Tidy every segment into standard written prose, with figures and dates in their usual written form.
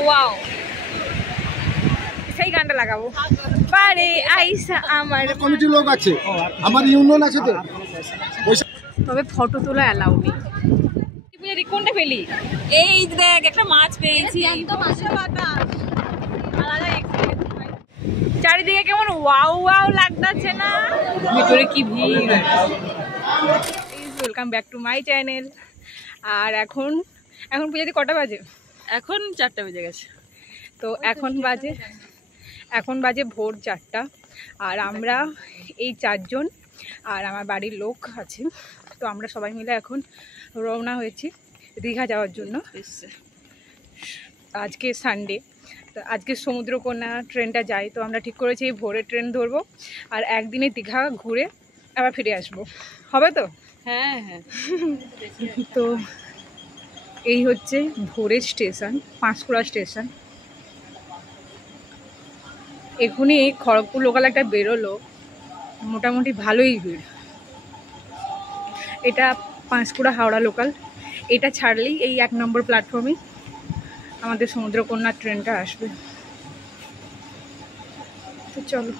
Wow, সেই গানটা লাগাবো। পারে আইসা আমার কমিটির লোক আছে, আমার ইউনিয়ন আছে তো। তবে ফটো তোলা অ্যালাউ নেই। কোনটা পেলি? এই দেখ একটা মাছ পেয়েছি। চারিদিকে কেমন ওয়াও ওয়াও লাগতেছে না? ভিতরে কি ভিড়। Welcome back to my channel. আর এখন পূজাদি কটা বাজে? এখন 4টা বেজে গেছে। তো এখন বাজে ভোর 4টা। আর আমরা এই 4 জন আর আমার বাড়ির লোক আছে, তো আমরা সবাই মিলে এখন রওনা হয়েছি দীঘা যাওয়ার জন্য। আজকে সানডে, তো আজকে সমুদ্রকন্যা ট্রেনটা যায়, তো আমরা ঠিক করেছি এই ভোরের ট্রেন ধরবো আর একদিনে দীঘা ঘুরে আবার ফিরে আসবো। হবে তো? হ্যাঁ হ্যাঁ। তো এই হচ্ছে ভোরের স্টেশন, পাঁশকুড়া স্টেশন। এখনই খড়গপুর লোকাল একটা বেরোলো, মোটামুটি ভালোই ভিড়। এটা পাঁশকুড়া হাওড়া লোকাল, এটা ছাড়লেই এই 1 নম্বর প্ল্যাটফর্মে আমাদের সমুদ্রকন্যা ট্রেনটা আসবে। তো চলো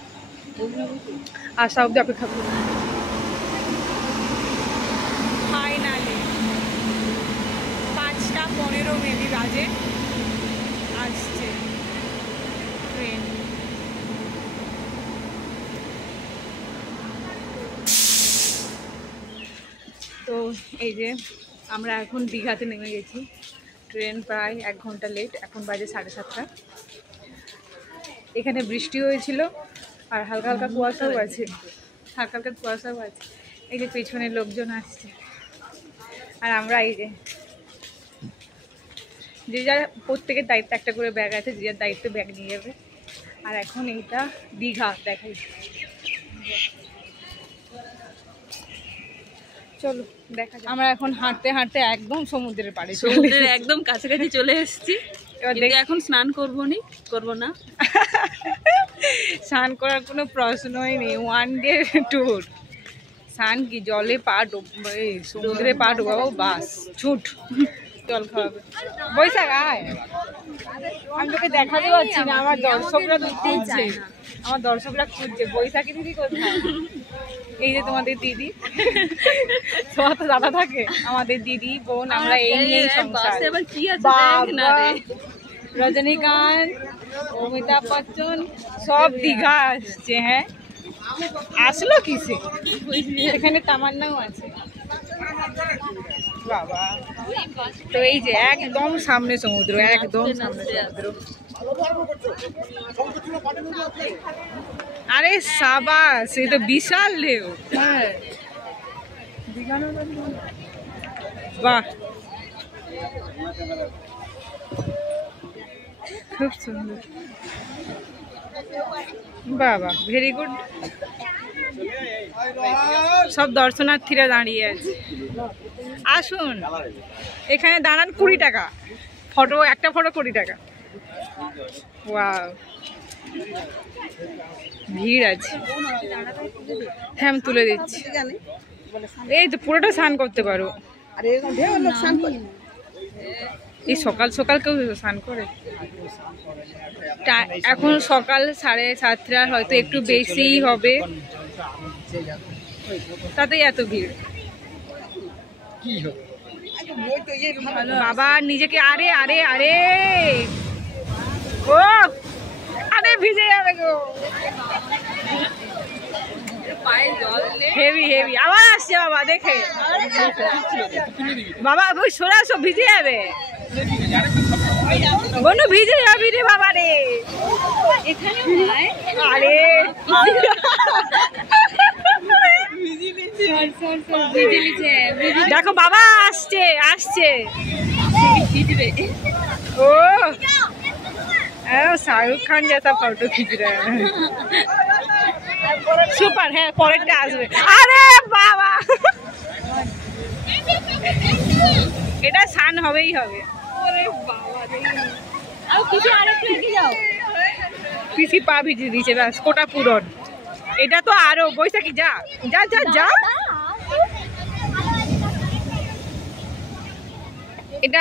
আসা অব্দি অপেক্ষা করি। ফাইনালি 5:15 মেবি বাজে, আসছে ট্রেন। তো এই যে আমরা এখন দীঘাতে নেমে গেছি। ট্রেন প্রায় 1 ঘন্টা লেট, এখন বাজে 7:30। এখানে বৃষ্টি হয়েছিল আর হালকা হালকা কুয়াশাও আছে, এই যে পেছনে লোকজন আসছে আর আমরা এই যে যার প্রত্যেকের দায়িত্ব একটা করে ব্যাগ আছে, যে যার দায়িত্বে ব্যাগ নিয়ে যাবে। আর এখন এইটা দীঘা দেখাই। চলো দেখা যাক। আমরা এখন হাঁটতে হাঁটতে একদম সমুদ্রের পাড়ে, সমুদ্রের একদম কাছাকাছি চলে এসেছি। এবার দেখে এখন স্নান করবো না। স্নান করার কোনো প্রশ্নই নেই, 1 ডে ট্যুর। স্নান কি, জলে পা সমুদ্রে পা ডোবাবো, বাস ছুট। জল খাওয়াবে। বৈশাখ আয়, আমি তোকে দেখাতে পারছি না, আমার দর্শকরা খুঁজছে। বৈশাখী দিদি কোথায়? এই যে তোমাদের দিদি, তোমার তো দাদা থাকে, আমাদের দিদি বোন, আমরা এই নিয়েই সংসার। রজনীকান্ত, অমিতাভ বচ্চন সব দীঘা আসছে। হ্যাঁ, আসলো কিসে? এখানে তামান্নাও আছে বাবা। তো এই যে একদম সামনে সমুদ্র, একদম সামনে সমুদ্র। আরে সাবাস, এই তো বিশাল ঢেউ। হ্যাঁ, বাহ, খুব সুন্দর। বাবা, ভেরি গুড। সব দর্শনার্থীরা দাঁড়িয়ে আছে। আসুন, এখানে দাঁড়ান 20 টাকা, একটা ফটো 20 টাকা। ওয়াও, ভিড় আছে। হ্যাঁ, আমি তুলে দিচ্ছি। এই তো পুরোটা স্নান করতে পারো। এই সকাল সকাল কেউ স্নান করে? এখন সকাল 7:30, হয়তো একটু বেশিই হবে, তাতেই এত ভিড়। বাবা নিজেকে আরে আরে আরে ও আরে ভিজে যাবে গো, হেভি হেভি। আবার আসছে বাবা, দেখে বাবা ওই সোরা সব ভিজে যাবে, বনু ভিজে যাবি রে বাবা রে। আরে দেখো বাবা আসছে। ओ शाहरुख खान जैसा फोटो खींच रहे हैं। सुपर है, পরেরটা আসবে। আরে বাবা, এটা সান হবেই হবে। ওরে বাবা রে, আর কিছু আরেকটু এগিয়ে যাও। পিসি পা ভিজে দিয়েছে, ব্যাস কোটা পূরণ। এটা তো আরো। বৈশাখী যা যা যা যা। এটা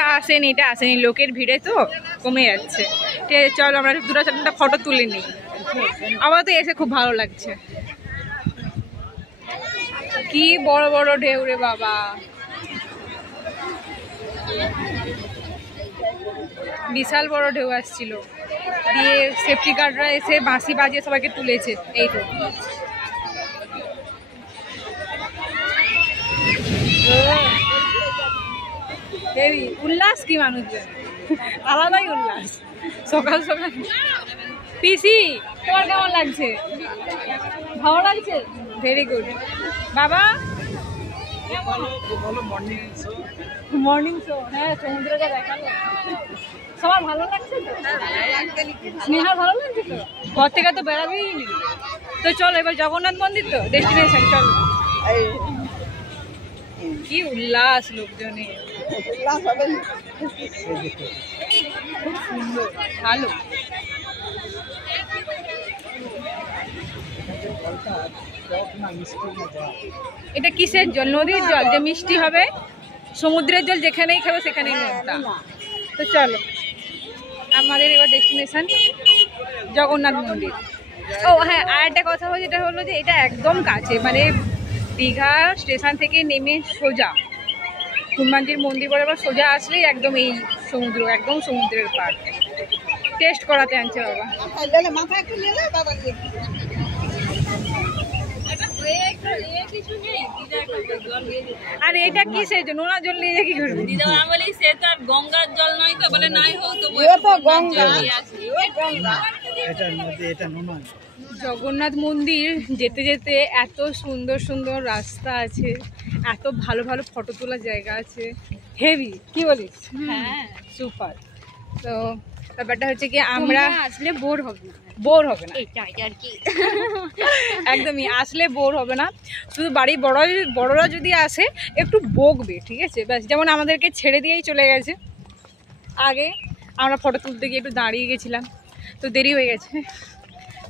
আসেনি লোকের ভিড়ে তো কমে যাচ্ছে। ঠিক আছে, চলো আমরা দুটো চারটা ফটো তুলে নিই। আমার তো এসে খুব ভালো লাগছে। কি বড় বড় ঢেউ রে বাবা, বিশাল বড় ঢেউ আসছিল। দিয়ে সেফটি গার্ডরা এসে বাঁশি বাজিয়ে সবাইকে তুলেছে। এই তো উল্লাস কি মানুষজন, আলাদাই উল্লাস সকাল সকাল। পিসি তোমার কেমন লাগছে? ভালো লাগছে, ভেরি গুড। বাবা মর্নিং শো, হ্যাঁ সমুদ্রটা দেখালো। সবার ভালো লাগছে তো? স্নেহার ভালো লাগছে তো? ঘর থেকে তো বেড়াবেই নি। তো চলো এবার জগন্নাথ মন্দির তো ডেস্টিনেশন, চলো। কি উল্লাস লোকজনের, খুব সুন্দর, ভালো। এটা কিসের জল? নদীর জল যে মিষ্টি হবে, সমুদ্রের জল যেখানেই খাবে সেখানেই নোনতা। তো চলো আমাদের এবার ডেস্টিনেশন জগন্নাথ মন্দির। ও হ্যাঁ, আর একটা কথা হলো, যেটা হলো যে এটা একদম কাছে, মানে দীঘা স্টেশন থেকে নেমে সোজা হনুমানজির মন্দির বরাবর সোজা আসলেই একদম এই সমুদ্র, একদম সমুদ্রের পাড়। টেস্ট করাতে আনছে বাবা। আর এটা কি সেই নোনা জল নিয়ে কি করবে? গঙ্গার জল নয় তো, বলে নাই হোক তো জগন্নাথ মন্দির যেতে যেতে এত সুন্দর সুন্দর রাস্তা আছে, এত ভালো ভালো ফটো তোলার জায়গা আছে, হেভি, কি বলিস? হ্যাঁ সুপার। তো ব্যাপারটা হচ্ছে কি, আমরা আসলে বোর হবে না, আর কি। একদমই আসলে বোর হবে না। শুধু বাড়ি বড়রা যদি আসে একটু বকবে, ঠিক আছে ব্যাস। যেমন আমাদেরকে ছেড়ে দিয়েই চলে গেছে আগে, আমরা ফটো তুলতে গিয়ে একটু দাঁড়িয়ে গেছিলাম, তো দেরি হয়ে গেছে।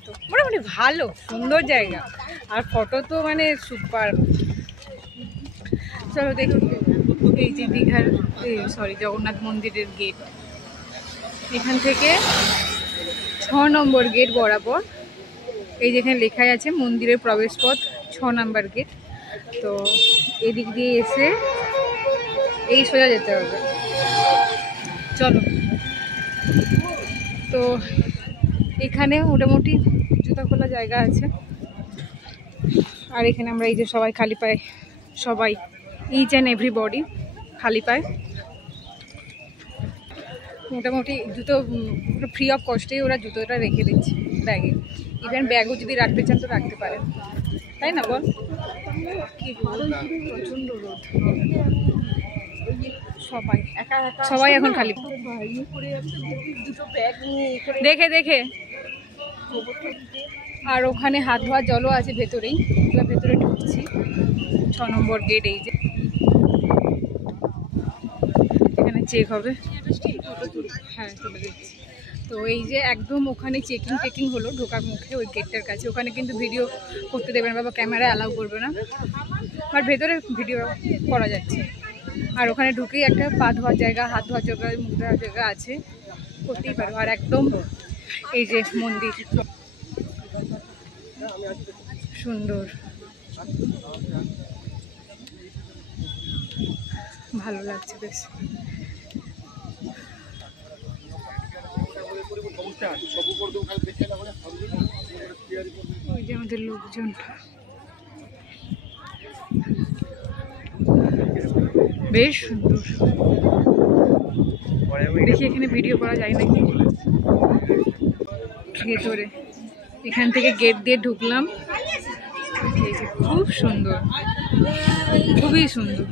তো মোটামুটি ভালো সুন্দর জায়গা, আর ফটো তো মানে সুপার। চলো দেখুন, এই যে দীঘার জগন্নাথ মন্দিরের গেট, এখান থেকে 6 নম্বর গেট বরাবর, এই যেখানে লেখাই আছে মন্দিরের প্রবেশ পথ 6 নম্বর গেট। তো এদিক দিয়ে এসে এই সোজা যেতে হবে। চলো, তো এখানে মোটামুটি জুতা খোলা জায়গা আছে। আর এখানে আমরা এই যে সবাই খালি পায়ে, সবাই ইচ অ্যান্ড এভরিবডি খালি পায়। মোটামুটি জুতো ফ্রি অফ কস্টেই ওরা জুতোটা রেখে দিচ্ছে ব্যাগে। ইভেন ব্যাগও যদি রাখতে চান তো রাখতে পারেন, তাই না বল? কি প্রচণ্ড রোদ, সবাই এখন খালি দেখে দেখে। আর ওখানে হাত ধোয়ার জলও আছে ভেতরেই, আমরা ভেতরে ঢুকছি। 6 নম্বর গেট, এই যে এখানে চেক হবে। হ্যাঁ তুলে দিচ্ছি। তো এই যে একদম ওখানে চেকিং হলো ঢোকার মুখে, ওই গেটটার কাছে। ওখানে কিন্তু ভিডিও করতে দেবেন বাবা, ক্যামেরা অ্যালাউ করবে না, আর ভেতরে ভিডিও করা যাচ্ছে। আর ওখানে ঢুকেই একটা পা ধোয়ার জায়গা, হাত ধোয়ার জায়গা, মুখ ধোয়ার জায়গা আছে, করতেই পারো। আর একদম এই যে মন্দির সুন্দর, ভালো লাগছে বেশ। ওই যে আমাদের লোকজন, বেশ সুন্দর। দেখি এখানে ভিডিও করা যায় নাকি ভেতরে। এখান থেকে গেট দিয়ে ঢুকলাম, এই যে খুব সুন্দর, খুবই সুন্দর।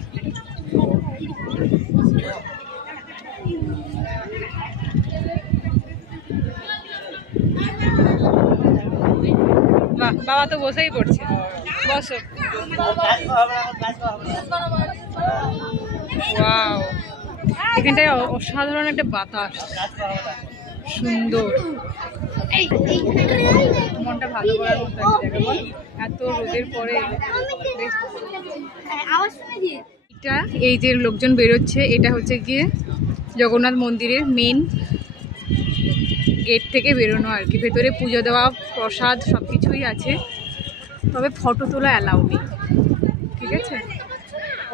বাহ, বাবা তো বসেই পড়ছে, বসো। ওয়াও, এখানটায় অসাধারণ একটা বাতাস, সুন্দর, মনটা ভালো করার মতো একটা জায়গা বল। এত রোদের পরে এটা, এই যে লোকজন বেরোচ্ছে, এটা হচ্ছে গিয়ে জগন্নাথ মন্দিরের মেন গেট থেকে বেরোনো আর কি। ভেতরে পুজো দেওয়া, প্রসাদ সব কিছুই আছে, তবে ফটো তোলা অ্যালাউ নেই, ঠিক আছে।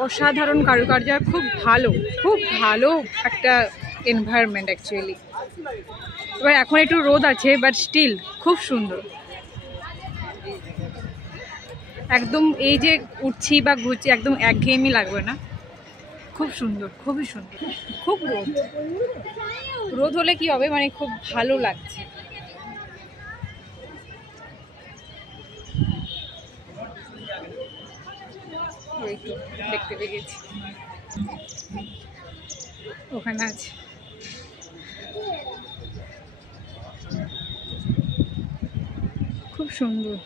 অসাধারণ কারুকার্য, আর খুব ভালো একটা এনভায়রনমেন্ট অ্যাকচুয়ালি। এবার এখন একটু রোদ আছে, বাট স্টিল খুব সুন্দর। একদম এই যে উঠছি বা ঘুরছি একদম একঘেয়েমি লাগবে না, খুব সুন্দর, খুবই সুন্দর। খুব রোদ হলে কি হবে, মানে খুব ভালো লাগছে। ওই তো দেখতে পেয়ে গেছি, ওখানে আছে। খুব সুন্দর,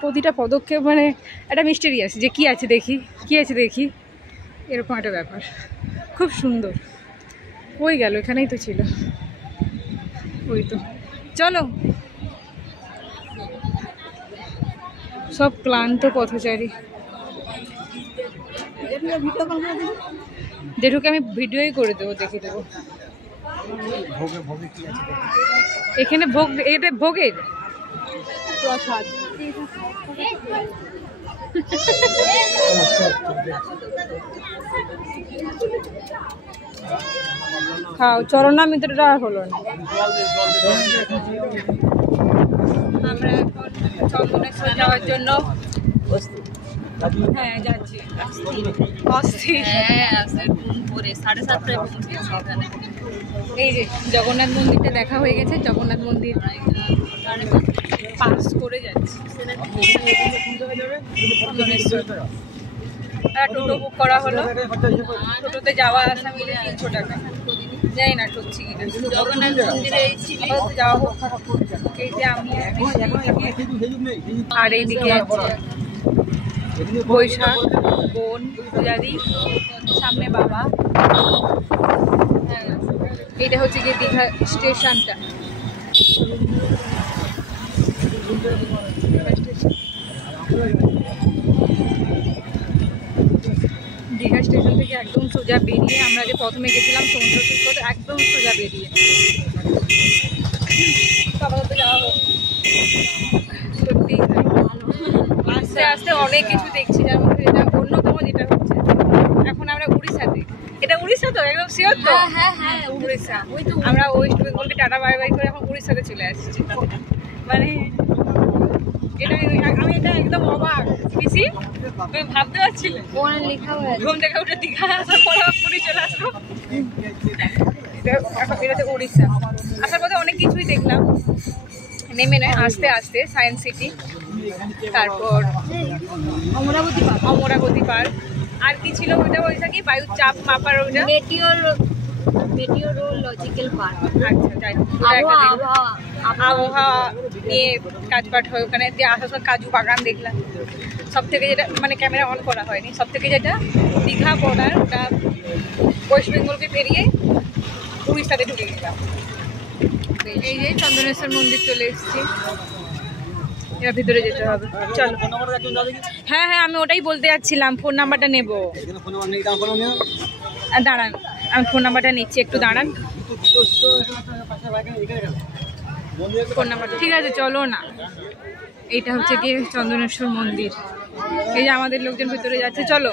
প্রতিটা পদক্ষেপ মানে একটা মিস্টেরিয়াস, যে কি আছে দেখি এরকম একটা ব্যাপার। খুব সুন্দর। ওই গেল, এখানেই তো ছিল। ওই তো, চলো। সব ক্লান্ত পথচারী। জেঠুকে আমি ভিডিওই করে দেবো, দেখে দেবো। এখানে ভোগ, এটা ভোগের প্রসাদ। খাও, চরণামৃতটা হলো না। আমরা এখন চন্দনেশ্বর যাওয়ার জন্য হ্যাঁ যাচ্ছি। অস্থির। ভোরে 7:30টায় পৌঁছেছি এখানে। এই যে জগন্নাথ মন্দিরটা দেখা হয়ে গেছে, জগন্নাথ মন্দির পাস করে যাচ্ছি। টোটো বুক করা হলো, টোটোতে যাওয়া আসা মিলে 300 টাকা। যাই না ঠকছি কিনা। জগন্নাথ মন্দিরে যাওয়া হোক। এই যে আমি আর এইদিকে বৈশাখ, বোন, পূজারি, সামনে বাবা। হ্যাঁ, এটা হচ্ছে গিয়ে দীঘা স্টেশনটা। দীঘা স্টেশন থেকে একদম সোজা বেরিয়ে, আমরা যে প্রথমে গেছিলাম সমুদ্র সৈকত, একদম সোজা বেরিয়ে আপাতত যাওয়া হোক। সত্যি আস্তে আস্তে অনেক কিছু দেখছি, যার মধ্যে এটা অন্যতম যেটা হচ্ছে এখন আমরা উড়িষ্যাতে। এটা উড়িষ্যা তো, একদম শিওর তো? হ্যাঁ উড়িষ্যা। আমরা ওয়েস্ট বেঙ্গলকে টাটা বাই বাই করে এখন উড়িষ্যাতে চলে আসছি। মানে এটা আমি এটা একদম অবাক। পিসি তুমি ভাবতে পারছিলে? ঘুম থেকে উঠে দীঘা আসার পরে পুরী চলে আসবো। এটাতে উড়িষ্যা। আসার পথে অনেক কিছুই দেখলাম, নেমে নয় আস্তে আস্তে। সায়েন্স সিটি, তারপর অমরাবতী পার্ক, আর কি ছিল ওইটা? ওইটা কি বায়ুর চাপ মাপার ওইটা? Meteorological park. আচ্ছা, যাই হোক, আবহাওয়া নিয়ে কাজবাট হয় ওখানে। দিয়ে আসার সময় কাজু বাগান দেখলাম। সব থেকে যেটা মানে ক্যামেরা অন করা হয়নি, সব থেকে যেটা দীঘা বর্ডার, ওটা ওয়েস্ট বেঙ্গলকে পেরিয়ে উড়িষ্যাতে ঢুকে গেলাম। এই যে চন্দনেশ্বর মন্দির চলে এসেছি, এর ভিতরে যেতে হবে। চলো। হ্যাঁ হ্যাঁ, আমি ওটাই বলতে যাচ্ছিলাম, ফোন নাম্বারটা নেবো। দাঁড়ান, আমি ফোন নাম্বারটা নিচ্ছি, একটু দাঁড়ান। ফোন নাম্বার ঠিক আছে, চলো না। এইটা হচ্ছে গিয়ে চন্দনেশ্বর মন্দির। এই যে আমাদের লোকজন ভিতরে যাচ্ছে, চলো।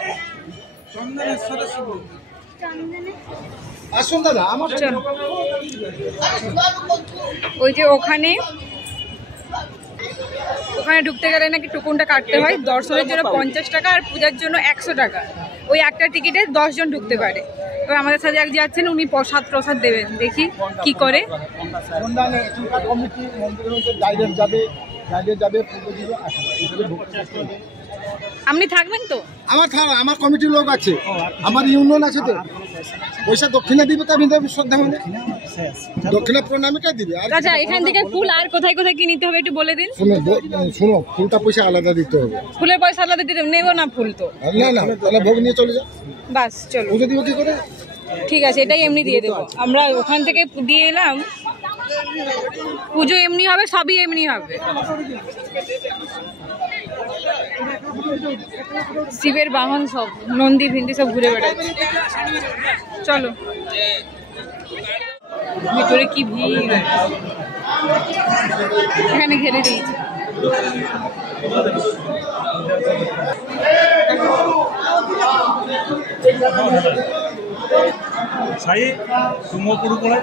আসুন দাদা, আমার চলো। ওই যে ওখানে ঢুকতে গেলে নাকি টুকুনটা কাটতে হয়। দর্শনের জন্য 50 টাকা আর পূজার জন্য 100 টাকা। ওই একটা টিকিটে 10 জন ঢুকতে পারে। এবার আমাদের সাথে এক যাচ্ছেন, উনি প্রসাদ দেবেন, দেখি কি করে। আপনি থাকবেন তো? আমার কমিটির লোক আছে, আমার ইউনিয়ন আছে তো। পয়সা দক্ষিণা দিবে, তার ভিতরে শ্রদ্ধা মানে দক্ষিণা প্রণামীটা দিবে। আচ্ছা, এখান থেকে ফুল আর কোথায় কোথায় কি নিতে হবে একটু বলে দিন। শোনো, ফুলটা পয়সা আলাদা দিতে হবে। ফুলের পয়সা আলাদা দিতে নেবো না ফুল তো? না, তাহলে ভোগ নিয়ে চলে যাও। বাস, চলো। পুজো দিব কি করে? ঠিক আছে, এটাই এমনি দিয়ে দেবো। আমরা ওখান থেকে দিয়ে এলাম, পুজো এমনি হবে, সবই এমনি হবে। শিবের বাহন সব, নন্দী ভিন্দি সব ঘুরে বেড়াচ্ছে। চলো। ভিতরে কি ভিড়, এখানে ঘেরে দিয়েছে। সাই সুমো পুরো করে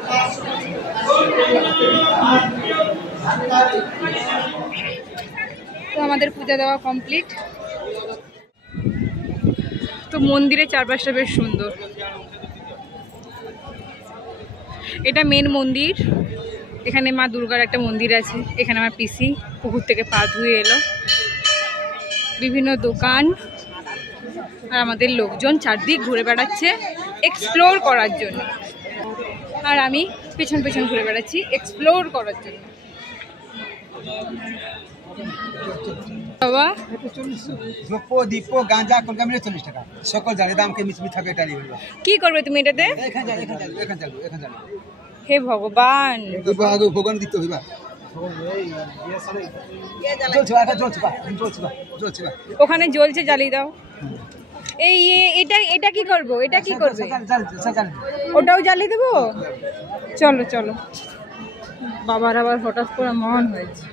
তো আমাদের পূজা দেওয়া কমপ্লিট। তো মন্দিরের চারপাশটা বেশ সুন্দর। এটা মেন মন্দির, এখানে মা দুর্গার একটা মন্দির আছে। এখানে আমার পিসি পুকুর থেকে পা ধুয়ে এলো। বিভিন্ন দোকান আর আমাদের লোকজন চারদিক ঘুরে বেড়াচ্ছে এক্সপ্লোর করার জন্য, আর আমি পেছন পেছন ঘুরে বেড়াচ্ছি এক্সপ্লোর করার জন্য। বাবা ধূপো দীপো গাঁজা কলকা মিলে 40 টাকা সকল জানে দাম কে মিছমি থাকে টালি বলবা কি করবে তুমি এটাতে? এখান যাবে হে ভগবান, আগে ভগবান দিতে হইবা চলছে ওখানে জ্বলছে, জ্বালিয়ে দাও। এই এটা এটা কি করব? এটা কি করবে? ওটাও জ্বালিয়ে দেবো। চলো চলো। বাবার আবার হঠাৎ করে মন হয়েছে।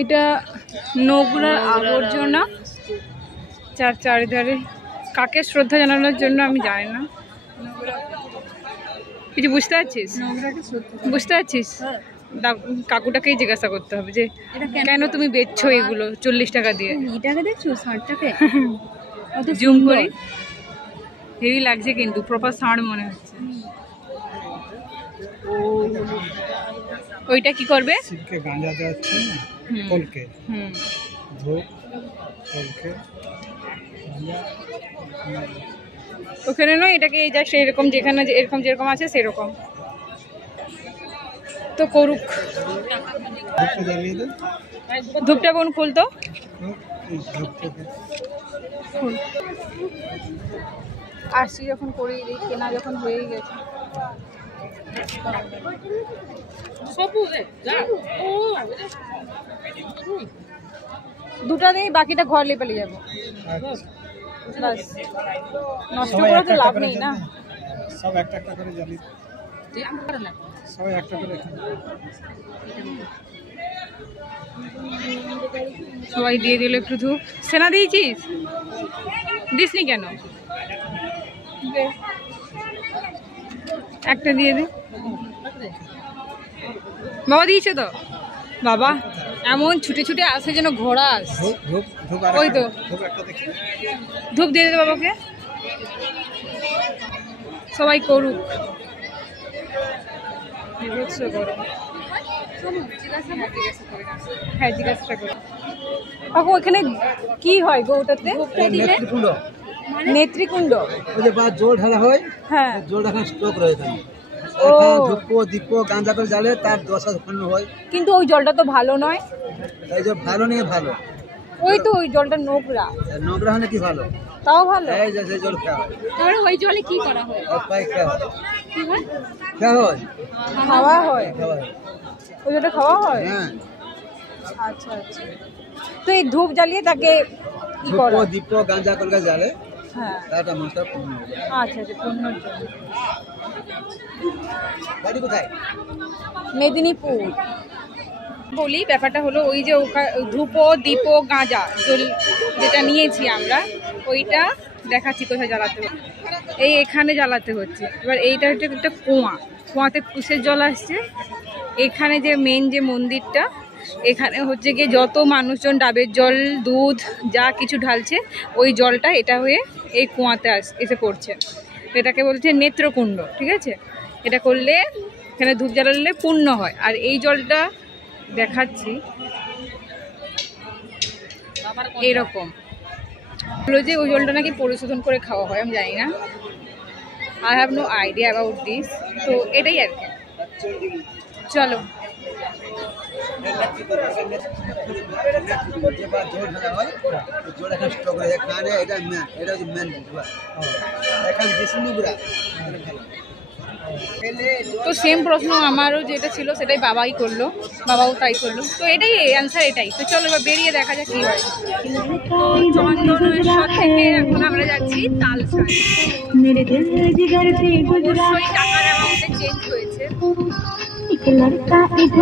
এটা নোংরা আবর্জনা চারিধারে। কাকে শ্রদ্ধা জানানোর জন্য আমি জানি না। কিছু বুঝতে পারছিস? বুঝতে পারছিস? কাকুটাকেই জিজ্ঞাসা করতে হবে যে কেন তুমি বেচছো এগুলো 40 টাকা দিয়ে। এটাকে দেখছো 60 টাকা জুম করি, হেভি লাগছে কিন্তু প্রপার সাউন্ড মনে হচ্ছে। ওইটা কি করবে? শিবকে গাঁজা দেওয়াচ্ছে না, কলকে ধূপ কলকে গাঁজা ওখানে নয়, এটাকে জাস্ট এরকম যেখানে এরকম যেরকম আছে সেরকম তো করুক। ধূপটা জ্বালিয়ে দেন। ধূপটা বোন খুলতো। আসছি যখন করেই দিই, কেনা যখন হয়েই গেছে। দুটা দিই, বাকিটা ঘর নিয়ে পালিয়ে যাবো। বাস, নষ্ট করে তো লাভ নেই না। সব একটা একটা করে জ্বালিয়ে সবাই একটা করে সবাই দিয়ে দিল একটু ধূপ। সেনা দিয়েছিস? দিসনি কেন? একটা দিয়ে দে। বাবা দিয়েছে তো? বাবা এমন ছুটে ছুটে আসে যেন ঘোড়া আসে। ওই তো ধূপ দিয়ে দে বাবাকে। সবাই করুক। হ্যাঁ জিজ্ঞাসা করো। কাকু ওইখানে কি হয় গো ওটাতে? নেত্রকুণ্ড নেত্রীকুণ্ড। ওই যে বা জল ঢালা হয়, হ্যাঁ জলটা এখানে স্টক রয়ে এখানে। ও। ধূপো দীপো গাঁজা করে জ্বালে তার 10 পূর্ণ হয়। কিন্তু ওই জলটা তো ভালো নয়। এই যে ভালো নিয়ে ভালো, ওই তো ওই জলটা নোংরা। নোংরা হলে কি ভালো? তাও ভালো। এই যে সেই জল খাওয়া হয়, তাহলে ওই জলে কি করা হয়? আর পাই খাওয়া হয়, কি হয়? খাওয়া হয়, খাওয়া হয়। খাওয়া হয়। ওই জলটা খাওয়া হয়। হ্যাঁ, আচ্ছা আচ্ছা। তো এই ধূপ জ্বালিয়ে তাকে কি ধূপো করা? দীপো গাঁজা করে জ্বালে হ্যাঁ তারটা মনটা পূর্ণ হয়। আচ্ছা আচ্ছা, পুণ্যর জন্য। বাড়ি কোথায়? মেদিনীপুর। বলি ব্যাপারটা হলো ওই যে ধূপ দীপ গাঁজা যেটা নিয়েছি আমরা, ওইটা দেখাচ্ছি কোথায় জ্বালাতে হবে। এই এখানে জ্বালাতে হচ্ছে। এবার এইটা হচ্ছে একটা কুয়াতে কুশের জল আসছে। এখানে যে মেন যে মন্দিরটা, এখানে হচ্ছে গিয়ে যত মানুষজন ডাবের জল দুধ যা কিছু ঢালছে ওই জলটা এটা হয়ে এই কুয়াতে এসে পড়ছে। এটাকে বলছে নেত্রকুণ্ড, ঠিক আছে? এটা করলে এখানে ধূপ জ্বালালে পূর্ণ হয়। আর এই জলটা দেখাচ্ছি এইরকম হলো যে ওই জলটা নাকি পরিশোধন করে খাওয়া হয়, আমি জানি না। I have no idea about this. তো এটাই আর কি। চলো যে বা জল ঢালা হয়, ওই জল এখানে স্টক রয়ে এখানে। এটা মেন, এটা হচ্ছে মেন বুঝবা। এখানে বেশি নোংরা, তো সেম প্রশ্ন আমারও যেটা ছিল সেটাই বাবাই করলো, বাবাও তাই করলো। তো এটাই অ্যান্সার এটাই। তো চলো এবার বেরিয়ে দেখা যাক কি হয়। চন্দনেশ্বর থেকে এখন আমরা যাচ্ছি তালসারি। অবশ্যই টাকার অ্যামাউন্টে চেঞ্জ হয়েছে।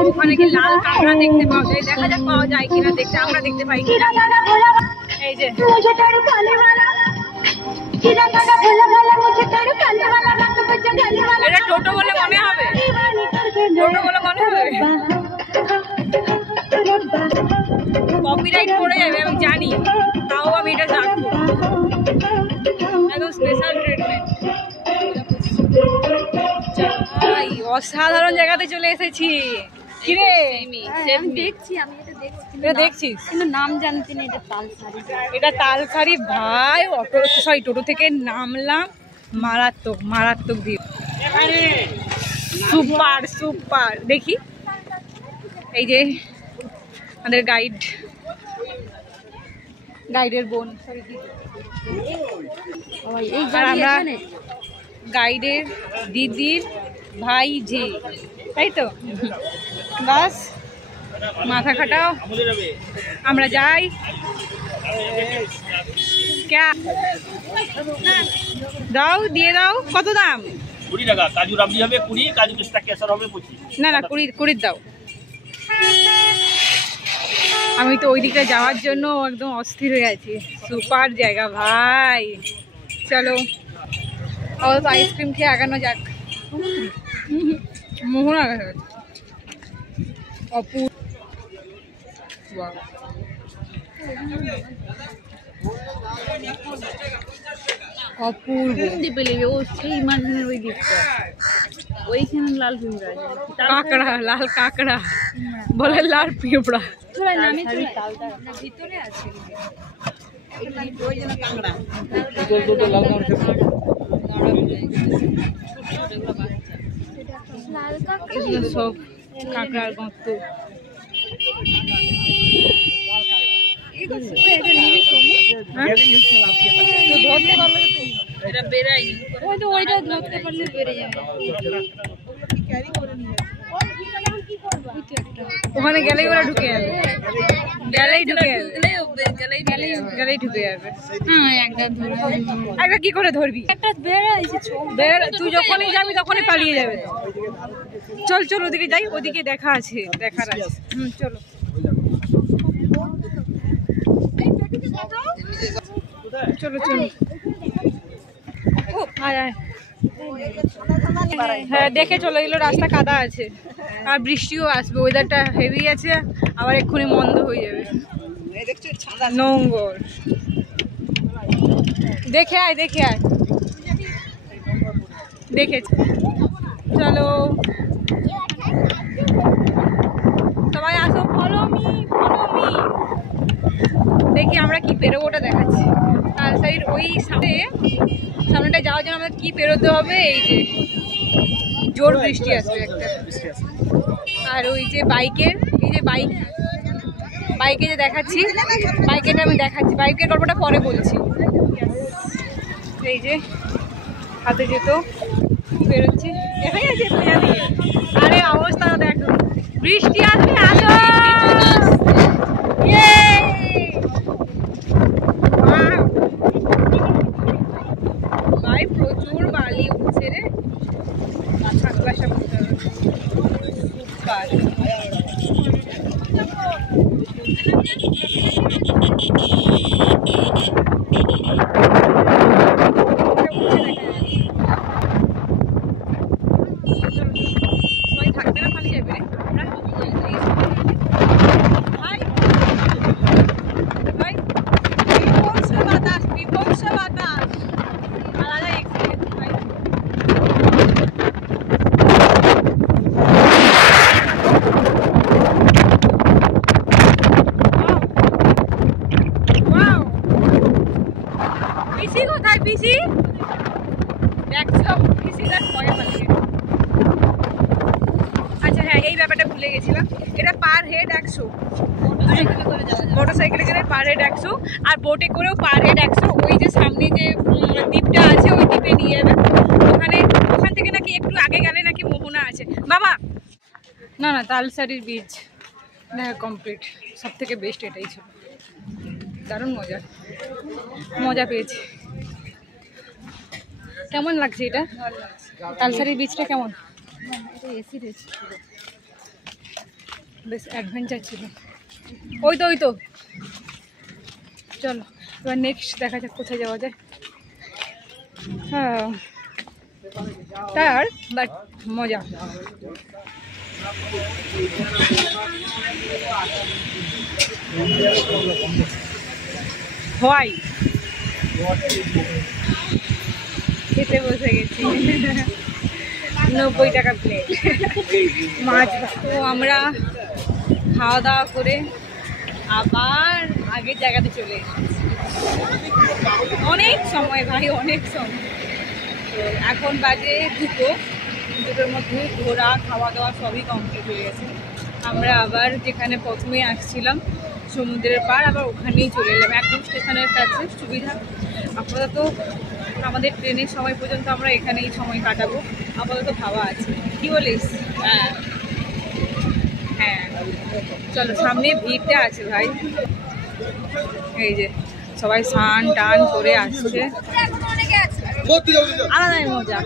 ওখানে কি লাল কাঁকড়া দেখতে পাওয়া যায়, দেখা যাক পাওয়া যায় কিনা, দেখতে আমরা দেখতে পাই কিনা। এই যে এটা টোটো বলে মনে হবে, টোটো বলে মনে হবে। কপিরাইট পড়ে যাবে আমি জানি, তাও আমি এটা জানবো। একদম স্পেশাল ট্রিটমেন্ট। অসাধারণ জায়গাতে চলে এসেছি। কিরে দেখছি, আমি এটা দেখছিস? কিন্তু নাম জানতে না। এটা তালসারি। এটা তালসারি ভাই। অটো সরি টোটো থেকে নামলাম, মারাত্মক মারাত্মক ভিড়, সুপার সুপার। দেখি এই যে আমাদের গাইডের বোন, আর আমরা গাইডের দিদির ভাই জি, তাই তো? বাস মাথা খাটাও, আমরা যাই। দাও, দিয়ে দাও। কত দাম? 20 টাকা। কাজু রাবড়ি হবে 20, কাজু পিস্তা কেশর হবে 25। না না, 20 দাও। আমি তো ওই দিকটা যাওয়ার জন্য একদম অস্থির হয়ে আছি। সুপার জায়গা ভাই। চলো আপাতত আইসক্রিম খেয়ে আগানো যাক। মোহনা অপূর্ব, অপূর্ব। ও সেই মাঝখানের ওই দিকটা, ওইখানে লাল পিঁপড়া আছে। কাঁকড়া, লাল কাঁকড়া বলে, লাল পিঁপড়া। নামে ভিতরে আছে এগুলো সব কাঁকড়ার গর্ত। ধরতে পারলে এটা বেরায়নি, ওইটা ধরতে পারলে বেড়ে যাবে। ওখানে গেলেই ওরা ঢুকে যাবে, গেলেই ঢুকে যাবে, গেলেই ঢুকে যাবে। হ্যাঁ, একটা একটা কি করে ধরবি? একটা বেরাইছে, তুই যখনই যাবি তখনই পালিয়ে যাবে। চল চল ওদিকে যাই, ওদিকে দেখার আছে। চলো চলো চলো। হ্যাঁ, দেখে চলে গেলো, রাস্তা কাদা আছে আর বৃষ্টিও আসবে, ওয়েদারটা হেভি আছে, আবার এক্ষুনি মন্দ হয়ে যাবে। নোংর দেখে আয়, দেখে আয়, দেখেছি। চলো সবাই আসো, ফলো মি। দেখি আমরা কি পেরোবো, ওটা দেখাচ্ছি। তালসারির ওই সামনেটা যাওয়ার জন্য আমাদের কি পেরোতে হবে। এই যে জোর বৃষ্টি আসবে একটা, আর ওই যে বাইকের, এই যে বাইকে যে দেখাচ্ছি, বাইকেটা আমি দেখাচ্ছি, বাইকের গল্পটা পরে বলছি। এই যে হাতে যেত বেরোচ্ছি, এখানে আছে। আরে অবস্থা দেখো, বৃষ্টি আসবে, আসো। ভাই প্রচুর বালি উঠছে রে, বাসা করতে হবে। সবাই থাকবে না, পালিয়ে যাবে রে। বিভৎস বাতাস, আলাদা এক্সপিরিয়েন্স ভাই। পিসি কোথায়? পিসি দেখছো, পিসি তার ভয়ে পালিয়ে। আচ্ছা হ্যাঁ, এই ব্যাপারটা ভুলে গেছিলাম। এটা পার হেড 100, মোটরসাইকেলে গেলে পার হেড 100, আর বোটে করেও পার হেড 100। ওই যে সামনে যে দ্বীপটা আছে, ওই দ্বীপে নিয়ে যাবে। ওখান থেকে নাকি একটু আগে তালসারির বীজ দেখা কমপ্লিট। সব থেকে বেস্ট এটাই ছিল, দারুণ মজা পেয়েছি। কেমন লাগছে এটা তালসারির বীজটা? কেমন? এসি রয়েছে, বেশ অ্যাডভেঞ্চার ছিল। ওই তো চলো এবার নেক্সট দেখা যাক কোথায় যাওয়া যায়। হ্যাঁ টায়ার বাট মজা। হয় খেতে বসে গেছি 90 টাকা প্লেট মাছ। তো আমরা খাওয়া দাওয়া করে আবার আগের জায়গাতে চলে এসেছি। অনেক সময় ভাই, অনেক সময়। তো এখন বাজে 2টোর মধ্যে ঘোরা খাওয়া দাওয়া সবই কমপ্লিট হয়ে গেছে। আমরা আবার যেখানে প্রথমে আসছিলাম সমুদ্রের পাড়, আবার ওখানেই চলে এলাম, একদম স্টেশনের কাছে। সুবিধা। আপাতত আমাদের ট্রেনের সময় পর্যন্ত আমরা এখানেই সময় কাটাবো, আপাতত ভাবা আছে। কি বলিস? হ্যাঁ চলো, সামনে ভিড়টা আছে ভাই। এই যে সবাই স্নান টান করে আসছে, আলাদাই মজা।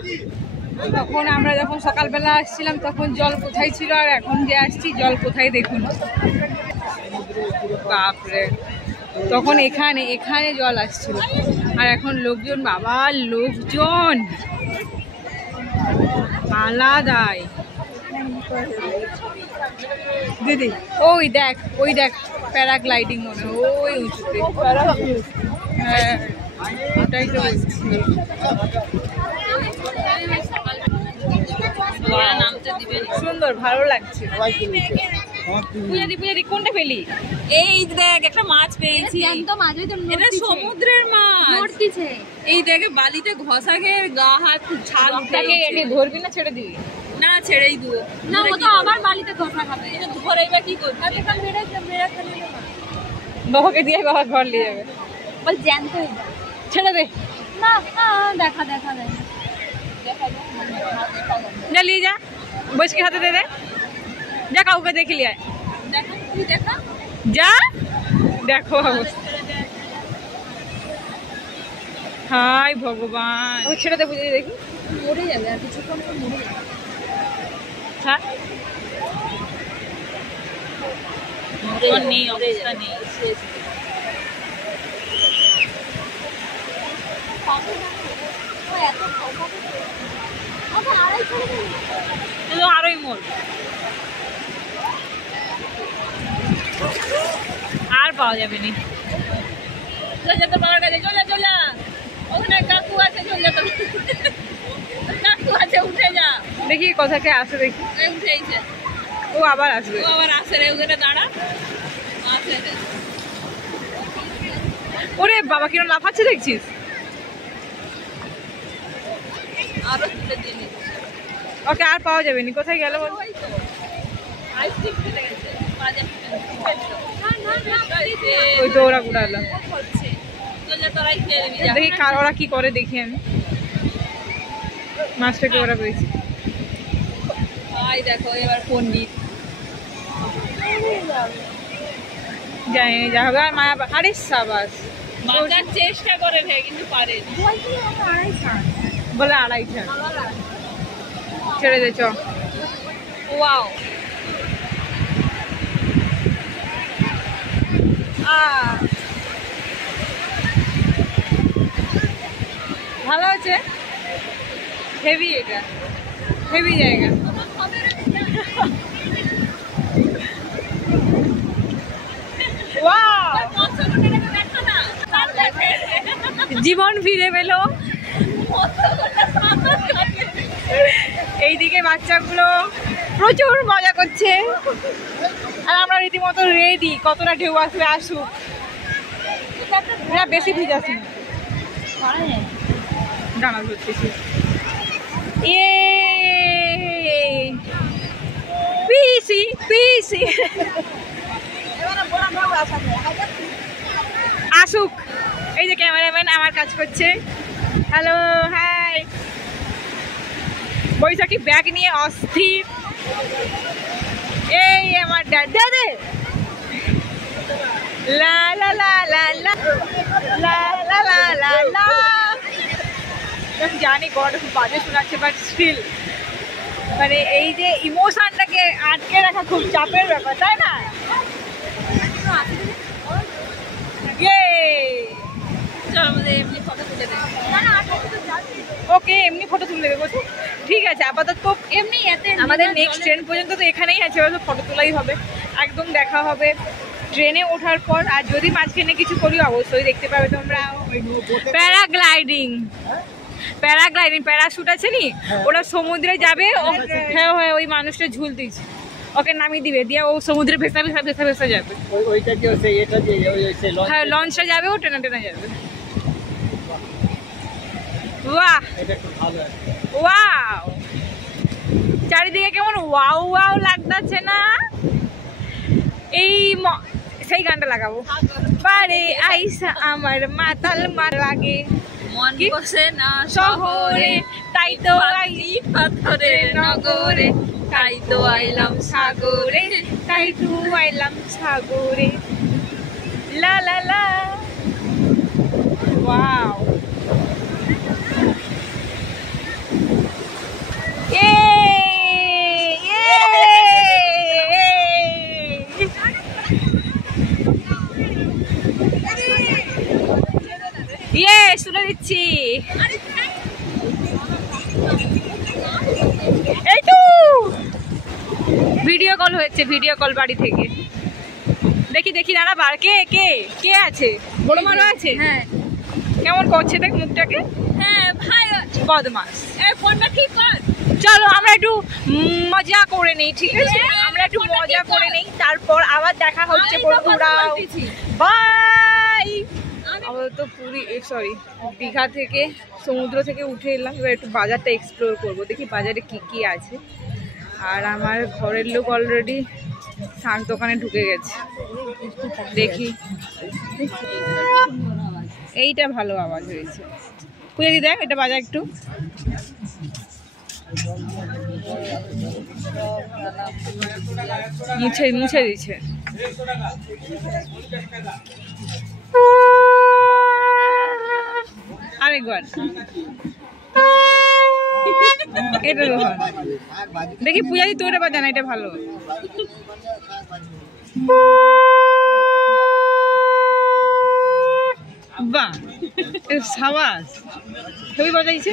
তখন আমরা যখন সকালবেলা আসছিলাম তখন জল কোথায় ছিল, আর এখন যে আসছি জল কোথায় দেখুন। বাপরে, তখন এখানে জল আসছিল, আর এখন লোকজন, বাবা লোকজন আলাদাই। দিদি ওই দেখ প্যারাগ্লাইডিং মনে হয় ওই উঁচুতে। হ্যাঁ ওটাই তো বলছি। সুন্দর, ভালো লাগছে। পূজাদি কোনটা পেলি? এই দেখ একটা মাছ পেয়েছি, একদম মাছ, এটা সমুদ্রের মাছ। এই দেখে বালিতে ঘষা খেয়ে গা হাত ছাল উঠে। ধরবি না ছেড়ে দিবি? না ছেড়েই দেবো। না ও তো আবার বালিতে ঘষা খাবে, ধরে এবার কি করবে? বাবাকে দিয়ে বাবা ঘর নিয়ে যাবে, বল জ্যান্ত ছেড়ে দে। না দেখা যা নিয়ে যা, বসকে হাতে দে, যা কাউকে দেখে লিয়ে দেখা যা, দেখো হাই ভগবান। ও ছেড়ে দে, বুঝে দেখি মরে যাবে, আর কিছুক্ষণ পর মরে যাবে। হ্যাঁ নেই, অবস্থা নেই। আরোই মোর আর পাওয়া যাবে না। তোর বাবার কাছে চলে ওখানে কাকু আছে, কাকু আছে, উঠে যা। দেখি কোথাকে আসে, দেখি উঠেইছে, ও আবার আসবে। ও আবার আসে রে, ওখানে দাঁড়া। ওরে বাবা কিরম লাফাচ্ছে দেখছিস? আরো তুলে দিলি, ওকে আর পাওয়া যাবে না। কোথায় গেল বল? আইসক্রিম খেতে গেছে, ওই তো ওরা ঘুরালো। তোরাই খেয়ে নিবি। দেখি ওরা কি করে, দেখি আমি মাছটাকে ওরা পেয়েছি। ভাই দেখো এবার পন্ডিত জানি যা হবে। আর মায়া, আরে সাবাস, বাঁচার চেষ্টা করে কিন্তু পারে বলে 2.5 ছেড়ে দে। চ ওয়াও, ভালো আছে, হেভি, এটা হেভি জায়গা। জীবন ফিরে পেল। এইদিকে বাচ্চাগুলো প্রচুর মজা করছে, আর আমরা রীতিমতো রেডি, কতটা ঢেউ আসবে আসুক। বেশি ভিজাছি না, ডানা ধরতেছি। পিসি আসুক। এই যে ক্যামেরাম্যান আমার কাজ করছে। Hello, high. বৈশাখী ব্যাগ নিয়ে অস্থির। এই আমার দাদা দে লা লা লা লা লা লা লা লা লা লা। আমি জানি গলাটা খুব বাজে শোনাচ্ছে, বাট স্টিল মানে এই যে ইমোশনটাকে আটকে রাখা খুব চাপের ব্যাপার, তাই না? ওকে, এমনি ফটো তুলে দেবো। ঠিক আছে, আপাতত এমনি আমাদের নেক্সট ট্রেন পর্যন্ত তো এখানেই আছে, এবার তো ফটো তোলাই হবে, একদম দেখা হবে ট্রেনে ওঠার পর। আর যদি মাঝখানে কিছু করি অবশ্যই দেখতে পাবে তোমরা। প্যারাগ্লাইডিং, প্যারাশুট আছে নি, ওরা সমুদ্রে যাবে। হ্যাঁ হ্যাঁ, ওই মানুষটা ঝুল দিয়েছে, ওকে নামিয়ে দিবে, দিয়ে ও সমুদ্রে ভেসা যাবে। হ্যাঁ, লঞ্চটা যাবে, ও টেনে যাবে। বাহ ওয়াও, চারিদিকে কেমন ওয়াও ওয়াও লাগতেছে না? এই সেই গানটা লাগাবো, পারে আইসা আমার মাতাল মার লাগে, মন বসে না শহরে, তাই তো পাথরের নগরে, তাই তো আইলাম সাগরে, তাই তো আইলাম সাগরে, লা লা লা। ওয়াও, তুলে দিচ্ছি। এই তো ভিডিও কল হয়েছে, ভিডিও কল বাড়ি থেকে। দেখি দাঁড়া, বার কে কে কে আছে? বড় মানুষ আছে? হ্যাঁ। কেমন করছে দেখ মুখটাকে। হ্যাঁ ভাই, বদমাস। ফোনটা ঠিক কর। চলো আমরা একটু মজা করে নেই, ঠিক আছে? আমরা একটু মজা করে নেই, তারপর আবার দেখা হচ্ছে বন্ধুরা। বাই। আমরা তো দীঘা থেকে, সমুদ্র থেকে উঠে এলাম, এবার একটু বাজারটা এক্সপ্লোর করবো, দেখি বাজারে কি কি আছে। আর আমার ঘরের লোক অলরেডি শাক দোকানে ঢুকে গেছে, দেখি। এইটা ভালো আওয়াজ হয়েছে। কুইয়া দেখ, এটা বাজার একটু। মুছে দিচ্ছে। আরেকবার এটা দেখি, পূজা দি তোর বাজানা, এটা ভালো। বাহ, সাবাস, ছবি বাজাইছে।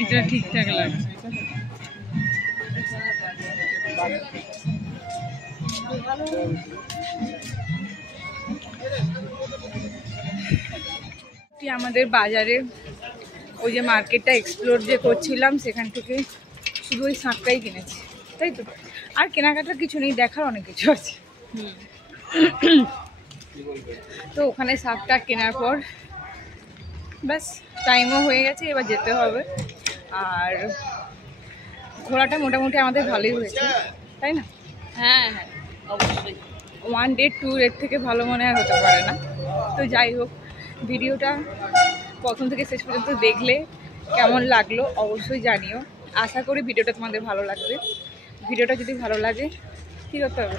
এটা ঠিকঠাক লাগছে। আমাদের বাজারে ওই যে মার্কেটটা এক্সপ্লোর যে করছিলাম, সেখান থেকে শুধু ওই শাকটাই কিনেছি, তাই তো। আর কেনাকাটার কিছু নেই, দেখার অনেক কিছু আছে। তো ওখানে শাকটা কেনার পর ব্যাস টাইমও হয়ে গেছে, এবার যেতে হবে। আর ঘোরাটা মোটামুটি আমাদের ভালোই হয়েছে, তাই না? হ্যাঁ হ্যাঁ, অবশ্যই। 1 ডে ট্যুর এর থেকে ভালো মনে আর হতে পারে না। তো যাই হোক, ভিডিওটা প্রথম থেকে শেষ পর্যন্ত দেখলে কেমন লাগলো অবশ্যই জানিও। আশা করি ভিডিওটা তোমাদের ভালো লাগবে। ভিডিওটা যদি ভালো লাগে কী করতে হবে?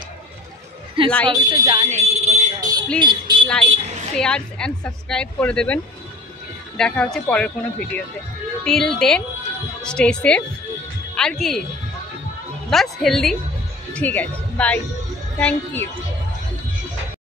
লাইক তো জানে কি করতে হবে। Please like, share and subscribe করে দেবেন। দেখা হচ্ছে পরের কোনো ভিডিওতে। টিল দেন স্টে সেফ, আর কি বাস হেলদি। ঠিক আছে, বাই, থ্যাংক ইউ।